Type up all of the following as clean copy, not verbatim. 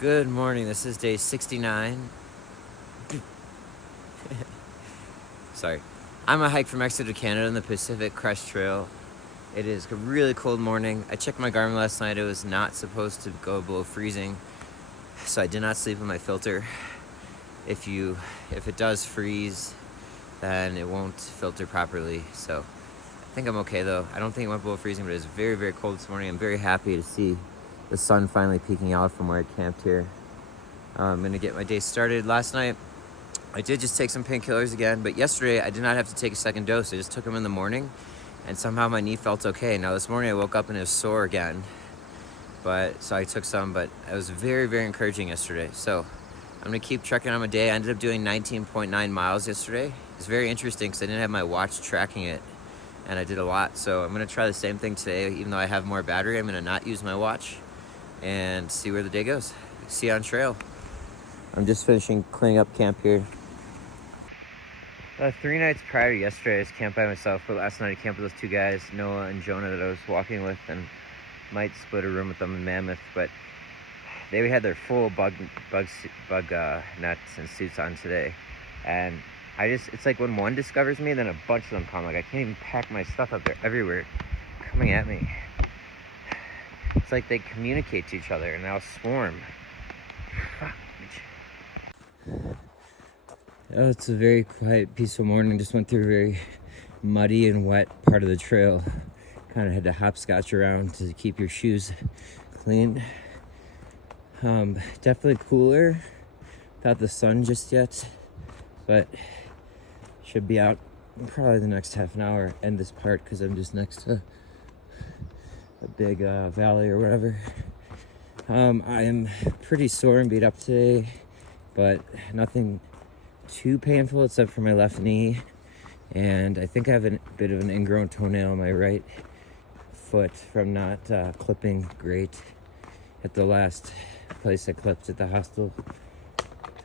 Good morning, this is day 69. Sorry. I'm a hike from Mexico to Canada on the Pacific Crest Trail. It is a really cold morning. I checked my Garmin last night. It was not supposed to go below freezing, so I did not sleep with my filter. If it does freeze, then it won't filter properly. So I think I'm okay though. I don't think it went below freezing, but it was very, very cold this morning. I'm very happy to see the sun finally peeking out from where I camped here. I'm gonna get my day started. Last night, I did just take some painkillers again, but yesterday I did not have to take a second dose. I just took them in the morning, and somehow my knee felt okay. Now this morning I woke up and it was sore again, so I took some, but it was very, very encouraging yesterday. So I'm gonna keep trekking on my day. I ended up doing 19.9 miles yesterday. It's very interesting because I didn't have my watch tracking it, and I did a lot. So I'm gonna try the same thing today. Even though I have more battery, I'm gonna not use my watch and see where the day goes. See you on trail. I'm just finishing cleaning up camp here. 3 nights prior to yesterday, I was camped by myself, but last night I camped with those two guys, Noah and Jonah, that I was walking with, and might split a room with them in Mammoth, but they had their full bug nets and suits on today, and it's like when one discovers me, then a bunch of them come. Like I can't even pack my stuff up there, everywhere, coming at me. It's like they communicate to each other, and they'll swarm. Fuck. Oh, it's a very quiet, peaceful morning. Just went through a very muddy and wet part of the trail. Kind of had to hopscotch around to keep your shoes clean. Definitely cooler. Without the sun just yet, but should be out probably the next half an hour. End this part because I'm just next to a big valley or whatever. I am pretty sore and beat up today, but nothing too painful except for my left knee, and I think I have a bit of an ingrown toenail on my right foot from not clipping great at the last place I clipped at the hostel.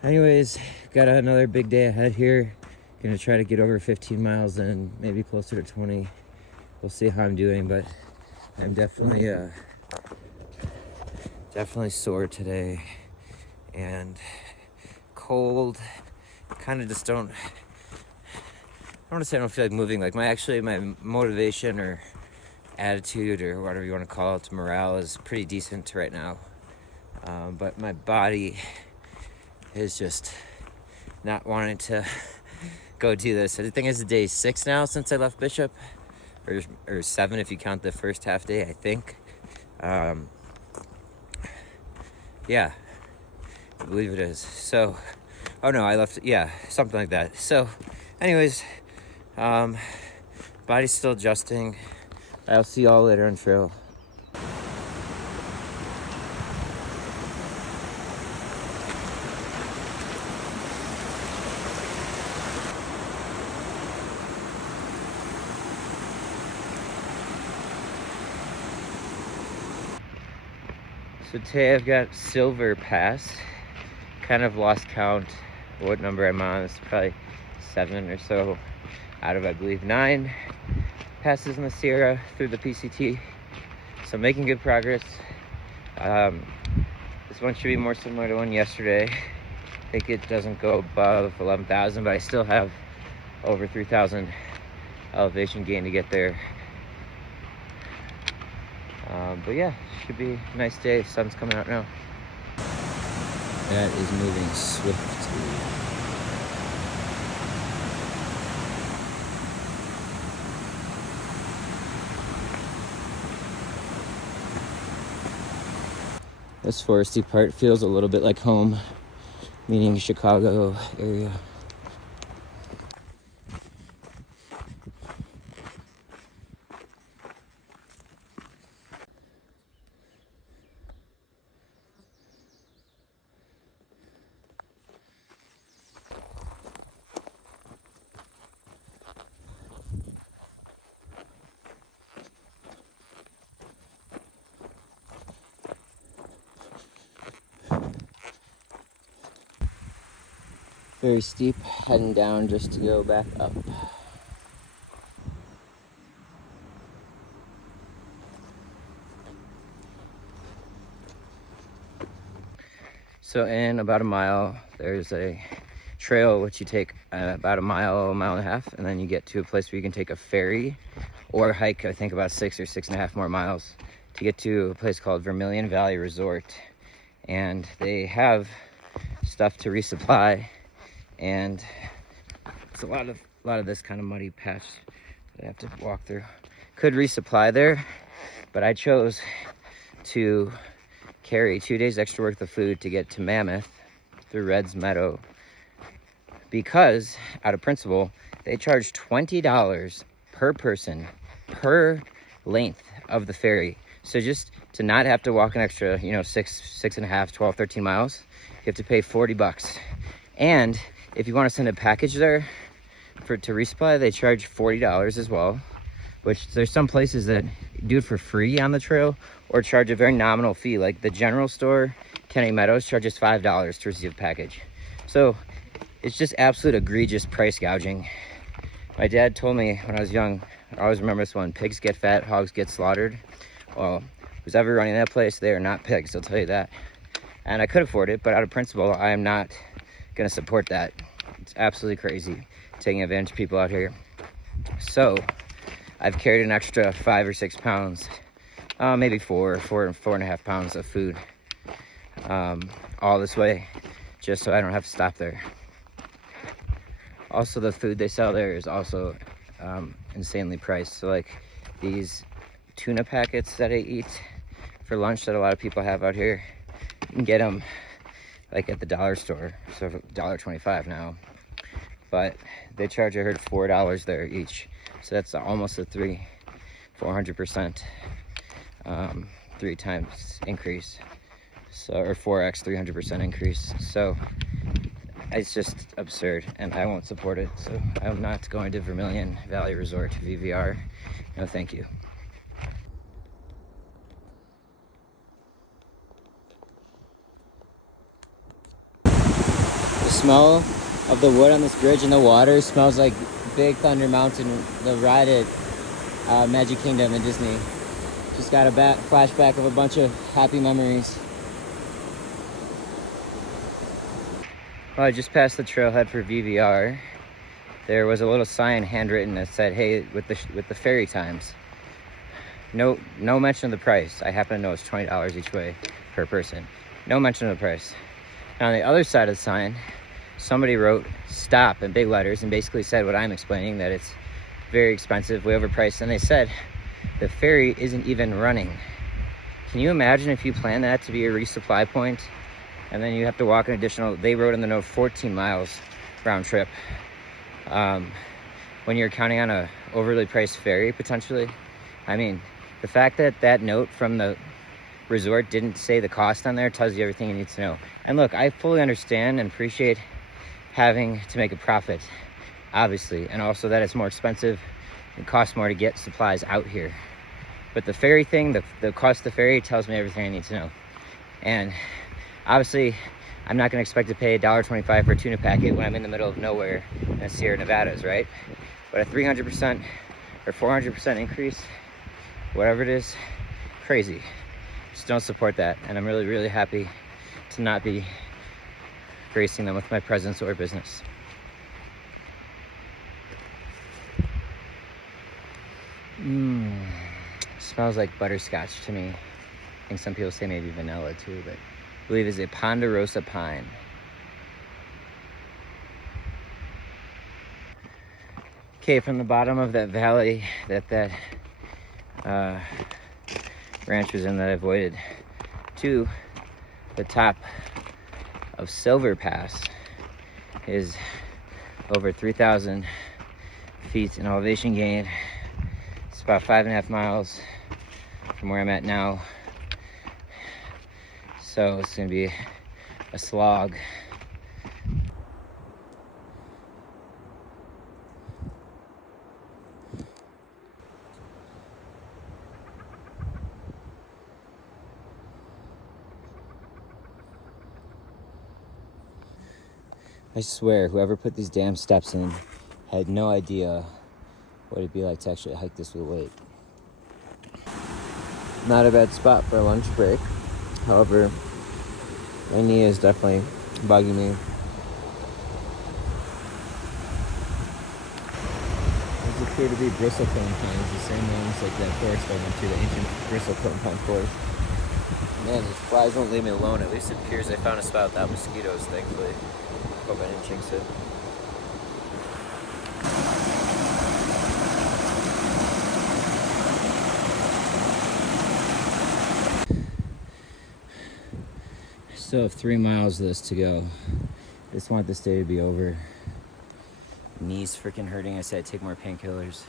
Anyways, got another big day ahead here. Gonna try to get over 15 miles and maybe closer to 20. We'll see how I'm doing, but I'm definitely sore today and cold. Kind of just don't want to say I don't feel like moving. Like my motivation or attitude or whatever you want to call it, morale is pretty decent right now. But my body is just not wanting to go do this. I think it's day 6 now since I left Bishop, or 7 if you count the first half day, I think. Yeah, I believe it is. So, oh no, I left, yeah, something like that. So, anyways, body's still adjusting. I'll see y'all later on trail. So today I've got Silver Pass. Kind of lost count what number I'm on. It's probably 7 or so out of, I believe, 9 passes in the Sierra through the PCT. So making good progress. This one should be more similar to one yesterday. I think it doesn't go above 11,000, but I still have over 3,000 elevation gain to get there. But yeah, should be a nice day. Sun's coming out now. That is moving swiftly. This foresty part feels a little bit like home, meaning Chicago area. Very steep, heading down just to go back up. So in about a mile, there's a trail which you take about a mile and a half, and then you get to a place where you can take a ferry or hike, I think about 6 or 6.5 more miles to get to a place called Vermilion Valley Resort. And they have stuff to resupply, and it's a lot of this kind of muddy patch that I have to walk through. Could resupply there, but I chose to carry 2 days extra worth of food to get to Mammoth through Red's Meadow, because out of principle they charge $20 per person per length of the ferry. So just to not have to walk an extra 6.5, 12, 13 miles, you have to pay $40. And if you want to send a package there to resupply, they charge $40 as well, which there's some places that do it for free on the trail or charge a very nominal fee. Like the general store, Kennedy Meadows, charges $5 to receive a package. So it's just absolute egregious price gouging. My dad told me when I was young, I always remember this one: pigs get fat, hogs get slaughtered. Well, who's ever running that place, they are not pigs, I'll tell you that. And I could afford it, but out of principle, I am not gonna support that. It's absolutely crazy taking advantage of people out here. So I've carried an extra 5 or 6 pounds, maybe 4.5 pounds of food all this way, just so I don't have to stop there. Also, the food they sell there is also insanely priced. So like these tuna packets that I eat for lunch that a lot of people have out here, you can get them like at the dollar store, so $1.25 now, but they charge, I heard, $4 there each. So that's almost a 400% 3 times increase, so, or 4x 300% increase. So it's just absurd, and I won't support it. So I'm not going to Vermilion Valley Resort, VVR. No, thank you. The smell of the wood on this bridge and the water smells like Big Thunder Mountain, the ride at Magic Kingdom in Disney. Just got a flashback of a bunch of happy memories. Well, I just passed the trailhead for VVR. There was a little sign handwritten that said, "Hey, with the ferry times." No mention of the price. I happen to know it's $20 each way per person. No mention of the price. Now, on the other side of the sign, somebody wrote "stop" in big letters and basically said what I'm explaining, that it's very expensive, way overpriced. And they said the ferry isn't even running. Can you imagine if you plan that to be a resupply point, and then you have to walk an additional, they wrote in the note, 14 miles round trip, when you're counting on a overly priced ferry potentially? I mean, the fact that that note from the resort didn't say the cost on there tells you everything you need to know. And look, I fully understand and appreciate having to make a profit, obviously, and also that it's more expensive, it costs more to get supplies out here. But the ferry thing, the cost of the ferry tells me everything I need to know. And obviously, I'm not going to expect to pay $1.25 for a tuna packet when I'm in the middle of nowhere in the Sierra Nevadas, right? But a 300% or 400% increase, whatever it is, crazy. Just don't support that. And I'm really, really happy to not be gracing them with my presence or business. Smells like butterscotch to me. I think some people say maybe vanilla too, but I believe it's a ponderosa pine. Okay, from the bottom of that valley that ranch was in that I avoided, to the top of Silver Pass is over 3,000 feet in elevation gain. It's about 5.5 miles from where I'm at now. So it's gonna be a slog. I swear, whoever put these damn steps in had no idea what it'd be like to actually hike this with weight. Not a bad spot for a lunch break. However, My knee is definitely bugging me. These appear to be bristlecone pines, the same ones like that forest I went to, the ancient bristlecone pine forest. Man, these flies won't leave me alone. At least it appears I found a spot without mosquitoes, thankfully. Hope I didn't jinx it. Still have 3 miles of this to go. Just want this day to be over. Knees freaking hurting. I said I'd take more painkillers.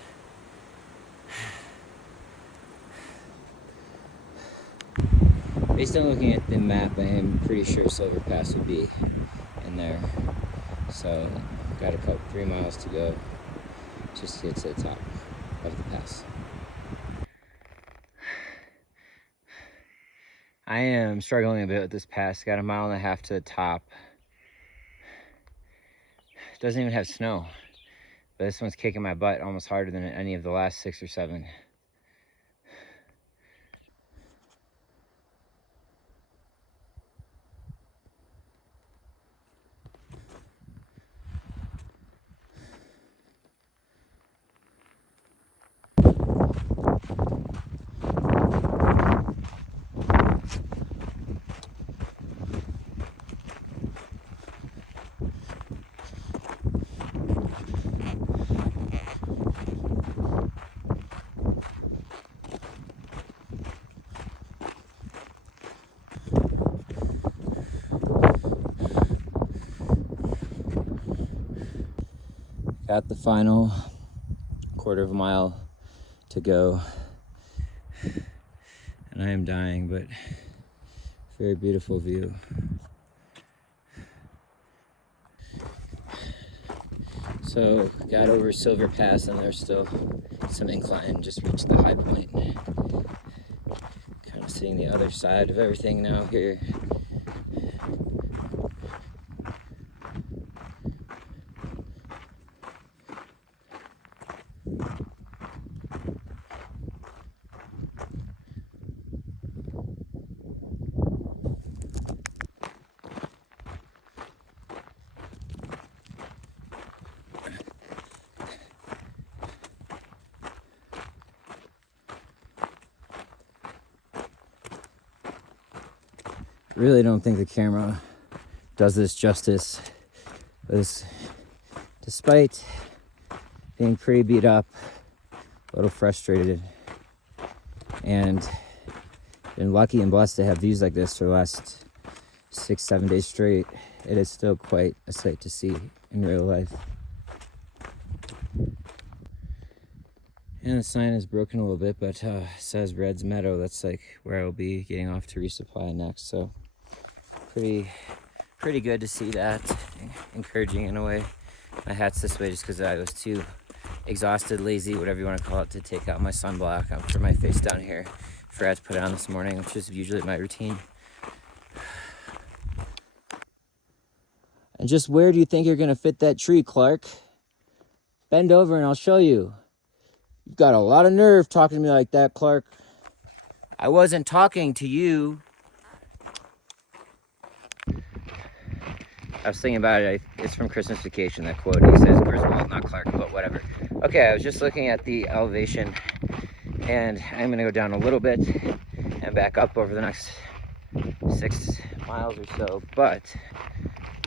Based on looking at the map, I am pretty sure Silver Pass would be in there. So, got a couple 3 miles to go just to get to the top of the pass. I am struggling a bit with this pass. Got 1.5 miles to the top. It doesn't even have snow, but this one's kicking my butt almost harder than any of the last 6 or 7. Got the final 1/4 mile to go, and I am dying, but very beautiful view. So got over Silver Pass, and there's still some incline. Just reached the high point. Kind of seeing the other side of everything now here. Really don't think the camera does this justice. Despite being pretty beat up, a little frustrated, and been lucky and blessed to have views like this for the last 6-7 days straight, it is still quite a sight to see in real life. And the sign is broken a little bit, but it says Red's Meadow. That's like where I'll be getting off to resupply next. So pretty good to see that. Encouraging in a way. My hat's this way just because I was too exhausted, lazy, whatever you want to call it, to take out my sunblock for my face down here. Forgot to put it on this morning, which is usually my routine. And just where do you think you're going to fit that tree, Clark? Bend over and I'll show you. You've got a lot of nerve talking to me like that, Clark. I wasn't talking to you. I was thinking about it. It's from Christmas Vacation, that quote. He says, Griswold, not Clark, but whatever. Okay, I was just looking at the elevation, and I'm going to go down a little bit and back up over the next 6 miles or so. But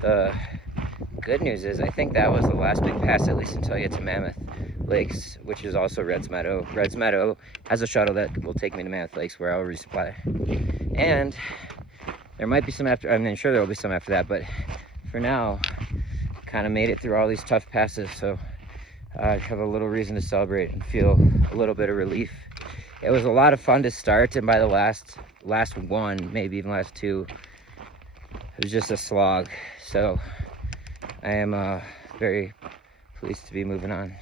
the good news is I think that was the last big pass, at least until I get to Mammoth Lakes, which is also Red's Meadow. Red's Meadow has a shuttle that will take me to Mammoth Lakes, where I'll resupply. And there might be some after, I'm sure there will be some after that, but for now, kind of made it through all these tough passes, so I have a little reason to celebrate and feel a little bit of relief. It was a lot of fun to start, and by the last one, maybe even last 2, it was just a slog. So I am very pleased to be moving on.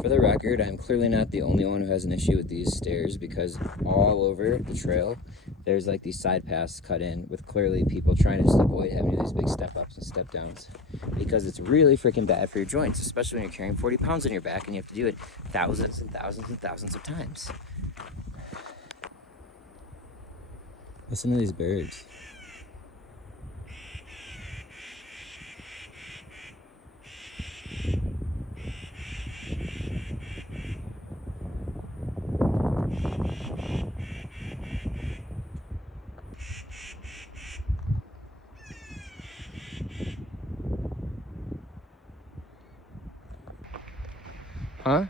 For the record, I'm clearly not the only one who has an issue with these stairs, because all over the trail, there's like these side paths cut in with clearly people trying to just avoid having to do these big step ups and step downs, because it's really freaking bad for your joints, especially when you're carrying 40 pounds on your back and you have to do it thousands and thousands and thousands of times. Listen to these birds. Huh?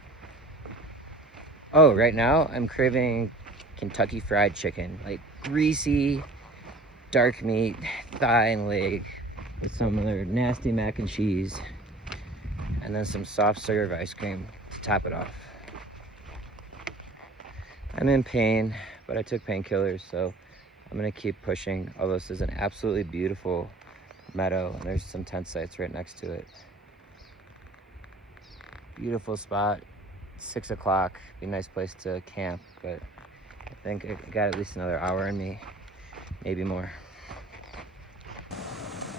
Oh, right now I'm craving Kentucky Fried Chicken. Like greasy, dark meat, thigh and leg, with some other nasty mac and cheese, and then some soft serve ice cream to top it off. I'm in pain, but I took painkillers, so I'm gonna keep pushing. Although this is an absolutely beautiful meadow, and there's some tent sites right next to it. Beautiful spot. 6 o'clock, be a nice place to camp, but I think I got at least another hour in me, maybe more.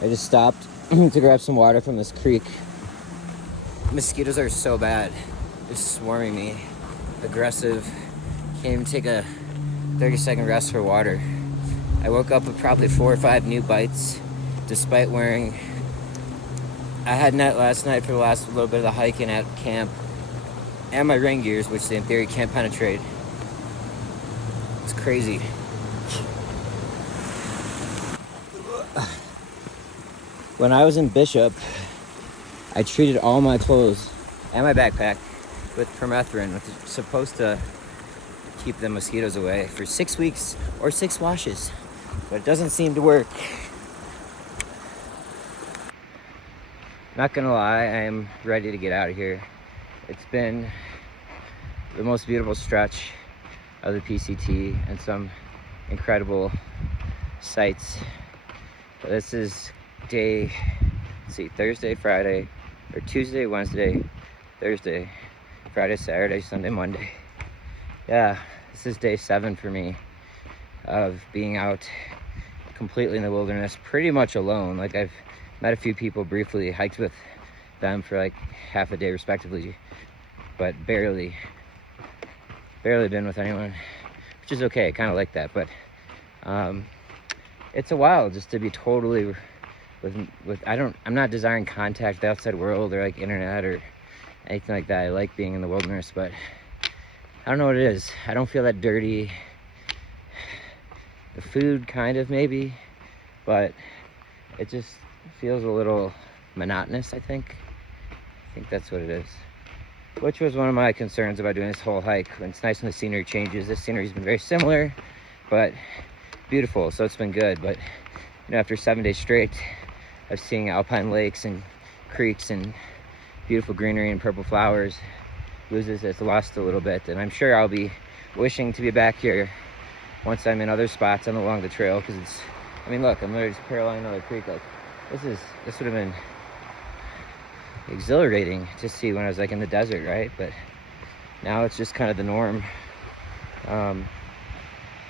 I just stopped to grab some water from this creek. Mosquitoes are so bad. They're swarming me. Aggressive. Can't even take a 30-second rest for water. I woke up with probably 4 or 5 new bites, despite wearing... I had net last night for the last little bit of the hiking at camp, and my rain gears, which they in theory can't penetrate. It's crazy. When I was in Bishop, I treated all my clothes and my backpack with permethrin, which is supposed to keep the mosquitoes away, for 6 weeks or 6 washes, but it doesn't seem to work. Not gonna lie, I am ready to get out of here. It's been the most beautiful stretch of the PCT and some incredible sights. But this is day, let's see, Thursday, Friday, or Tuesday, Wednesday, Thursday, Friday, Saturday, Sunday, Monday. Yeah, this is day 7 for me of being out completely in the wilderness, pretty much alone. Like, I've met a few people briefly, hiked with them for like half a day respectively, but barely been with anyone, which is okay. I kind of like that, but it's a while just to be totally with I'm not desiring contact with the outside world or like internet or anything like that. I like being in the wilderness, but I don't know what it is. I don't feel that dirty. The food kind of maybe, but it just feels a little monotonous, I think that's what it is, which was one of my concerns about doing this whole hike. It's nice when the scenery changes. This scenery's been very similar but beautiful, so it's been good. But you know, after 7 days straight of seeing alpine lakes and creeks and beautiful greenery and purple flowers, loses its lust a little bit. And I'm sure I'll be wishing to be back here once I'm in other spots and along the trail, because it's, I mean, look, I'm literally just paralleling another creek. Like, this would have been exhilarating to see when I was like in the desert, right? But now it's just kind of the norm.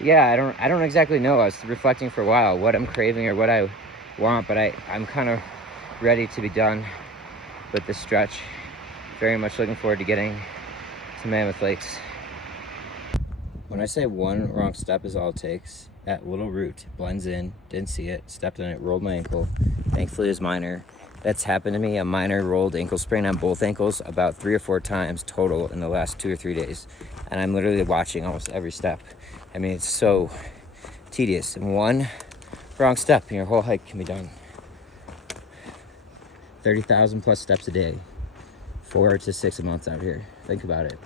Yeah, I don't exactly know. I was reflecting for a while what I'm craving or what I want, but I'm kind of ready to be done with this stretch. Very much looking forward to getting to Mammoth Lakes. When I say one wrong step is all it takes, that little root blends in, didn't see it, stepped on it, rolled my ankle. Thankfully it was minor. That's happened to me, a minor rolled ankle sprain on both ankles, about 3 or 4 times total in the last 2 or 3 days. And I'm literally watching almost every step. I mean, it's so tedious. And one wrong step and your whole hike can be done. 30,000 plus steps a day, 4 to 6 a month out here. Think about it.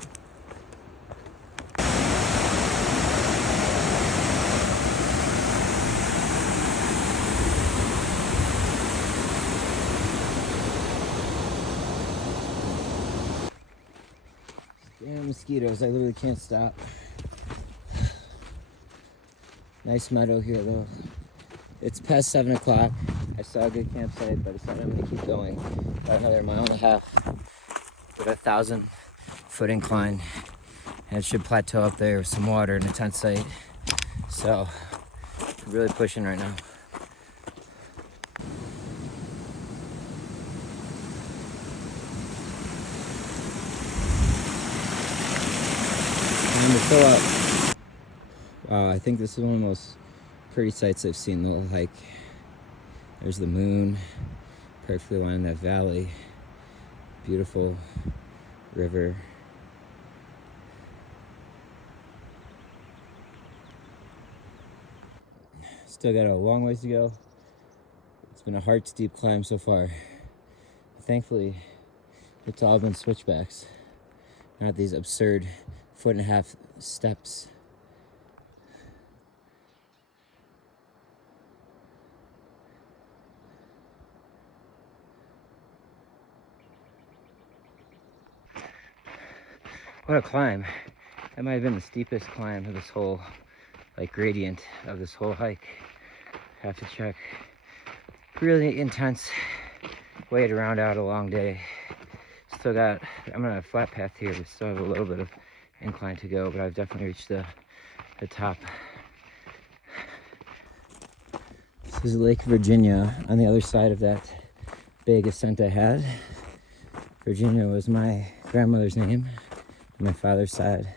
Damn mosquitoes, I literally can't stop. Nice meadow here though. It's past 7 o'clock. I saw a good campsite, but I decided I'm gonna keep going. About another 1.5 miles with a 1,000-foot incline. And it should plateau up there with some water and a tent site. So, I'm really pushing right now. Time to fill up. Wow, I think this is one of the most pretty sights I've seen the whole hike. There's the moon, perfectly lining that valley. Beautiful river. Still got a long ways to go. It's been a hard, steep climb so far. Thankfully, it's all been switchbacks. Not these absurd 1.5 foot steps. What a climb. That might have been the steepest climb of this whole, like, gradient of this whole hike. Have to check. Really intense way to round out a long day. Still got, I'm on a flat path here. We still have a little bit of incline to go, but I've definitely reached the top. This is Lake Virginia on the other side of that big ascent I had. Virginia was my grandmother's name on my father's side.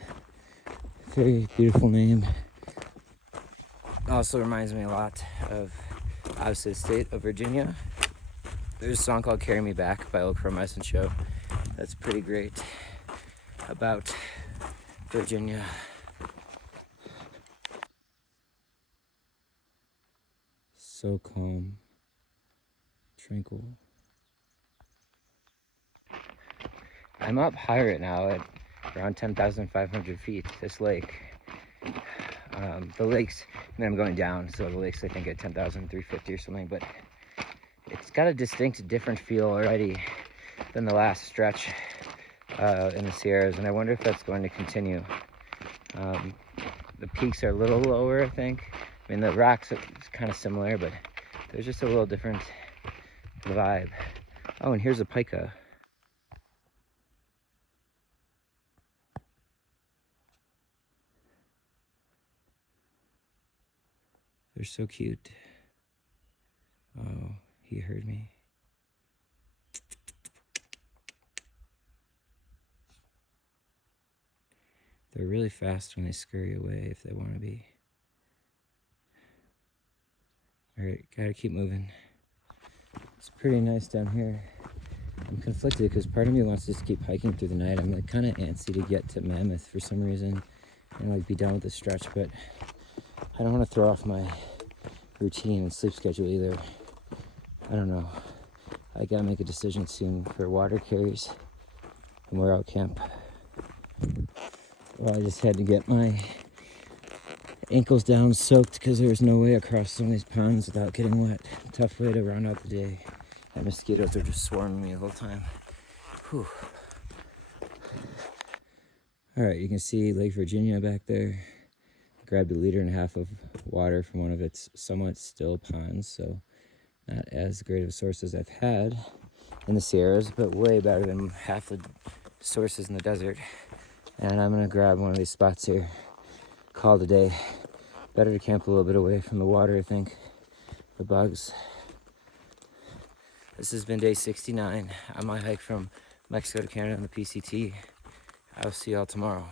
Very beautiful name. Also reminds me a lot of, obviously, the state of Virginia. There's a song called Carry Me Back by Old Crow Medicine Show. That's pretty great about Virginia. So calm, tranquil. I'm up higher now at around 10,500 feet, this lake. The lakes, and I'm going down, so the lake's I think at 10,350 or something, but it's got a distinct different feel already than the last stretch in the Sierras, and I wonder if that's going to continue. The peaks are a little lower, I think. I mean, the rocks are kind of similar, but there's just a little different vibe. Oh, and here's a pika. They're so cute. Oh, he heard me. They're really fast when they scurry away if they want to be. All right, gotta keep moving. It's pretty nice down here. I'm conflicted because part of me wants to just keep hiking through the night. I'm like kind of antsy to get to Mammoth for some reason and like be done with the stretch, but I don't want to throw off my routine and sleep schedule either. I don't know. I gotta make a decision soon for water carries and where I'll camp. Well, I just had to get my ankles down soaked because there was no way across some of these ponds without getting wet. Tough way to round out the day. And mosquitoes are just swarming me the whole time. Whew. All right, you can see Lake Virginia back there. Grabbed 1.5 liters of water from one of its somewhat still ponds, so not as great of a source as I've had in the Sierras, but way better than half the sources in the desert. And I'm gonna grab one of these spots here, call it a day. Better to camp a little bit away from the water, I think, the bugs. This has been day 69 on my hike from Mexico to Canada on the PCT. I'll see y'all tomorrow.